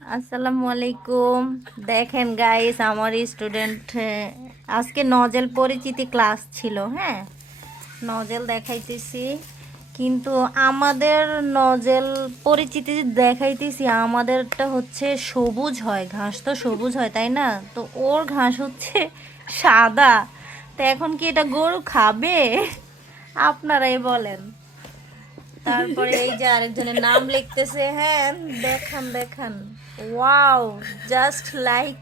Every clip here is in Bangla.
আসসালামু আলাইকুম দেখেন গাইস আমার স্টুডেন্ট আজকে নজেল পরিচিতি ক্লাস ছিল হ্যাঁ? নজেল দেখাইতেছি। কিন্তু আমাদের নজেল পরিচিতি দেখাইতেছি, আমাদেরটা হচ্ছে সবুজ হয়, ঘাস তো সবুজ হয়, তাই না? তো ওর ঘাস হচ্ছে সাদা। তো এখন কি এটা গরু খাবে? আপনারাই বলেন। তারপরে এই যে আরেকজনের নাম লিখতেছে হ্যাঁ দেখান দেখান। ওয়াও জাস্ট লাইক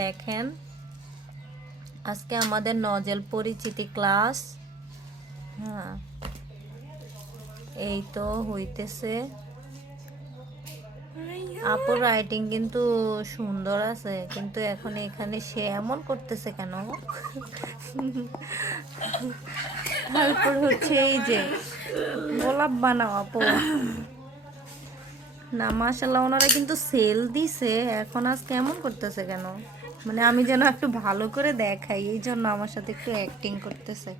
লেখেন। আজকে আমাদের নজেল পরিচিতি ক্লাস। হ্যাঁ। এই তো হইতেছে। আপুর রাইটিং কিন্তু সুন্দর আছে কিন্তু এখন এখানে সে এমন করতেছে কেন? তারপর হচ্ছে এই যে গোলাপ বানাও আপু। না মাশাল্লাহ ওনারা কিন্তু সেল দিছে এখন আজ কেমন করতেছে কেন? মানে আমি যেন একটু ভালো করে দেখাই এই জন্য আমার সাথে একটু অ্যাক্টিং করতেছে।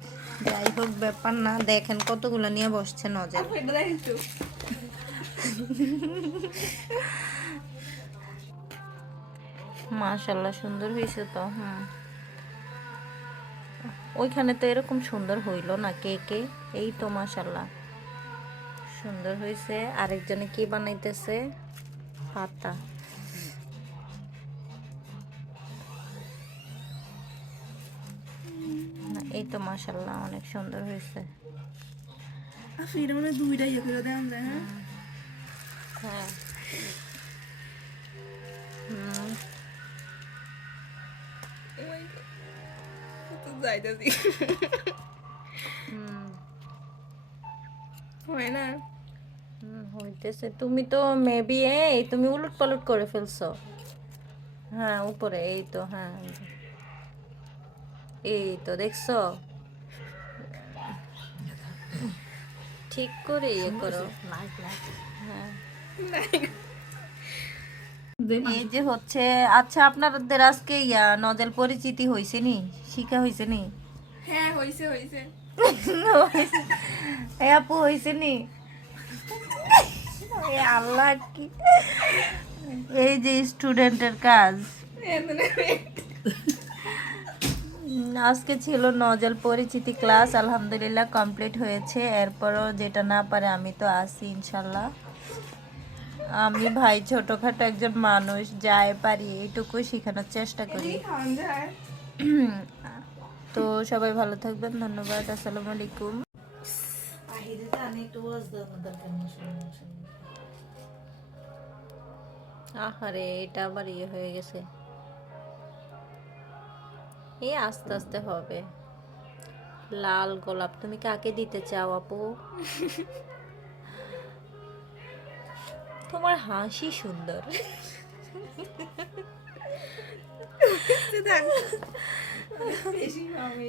যাই হোক ব্যাপার না দেখেন কতগুলো নিয়ে বসছে নজর। মাশাল্লাহ সুন্দর হয়েছে তো হুম। ওইখানে তো এরকম সুন্দর হইল না কে কে? এই তো মাশাল্লাহ সুন্দর হয়েছে আরেকজনে কি বানাইতেছে? পাতা। এই তো মাশাল্লাহ অনেক সুন্দর হয়েছে ফিরে মানে দুইটা ইয়ে করে দেন যায় হ্যাঁ। যাইতেছি হয় না হুম, হইতেছে তুমি তো মেবি এই তুমি উলট পালট করে ফেলছো হ্যাঁ উপরে এই তো হ্যাঁ এই তো দেখছ ঠিক করে ইয়ে করো হ্যাঁ এই যে হচ্ছে আচ্ছা আপনাদের আজকে ইয়া নজল পরিচিতি হয়েছে নি? শিখা হয়েছে নি? হ্যাঁ হইছে হইছে। আপু হয়েছে নি? আল্লাহ কি? এই যে স্টুডেন্টের কাজ। আজকে ছিল নজল পরিচিতি ক্লাস আলহামদুলিল্লাহ কমপ্লিট হয়েছে। এরপরও যেটা না পারে আমি তো আসি ইনশাল্লাহ। আমি ভাই ছোটখাটো একজন মানুষ যাই পারি এইটুকু শেখানোর চেষ্টা করি। তো সবাই ভালো থাকবেন ধন্যবাদ আসসালামু আলাইকুম। আহারে এটা আবার ইয়ে হয়ে গেছে। এই আস্তে আস্তে হবে। লাল গোলাপ তুমি কাকে দিতে চাও আপু? তোমার হাসি সুন্দর।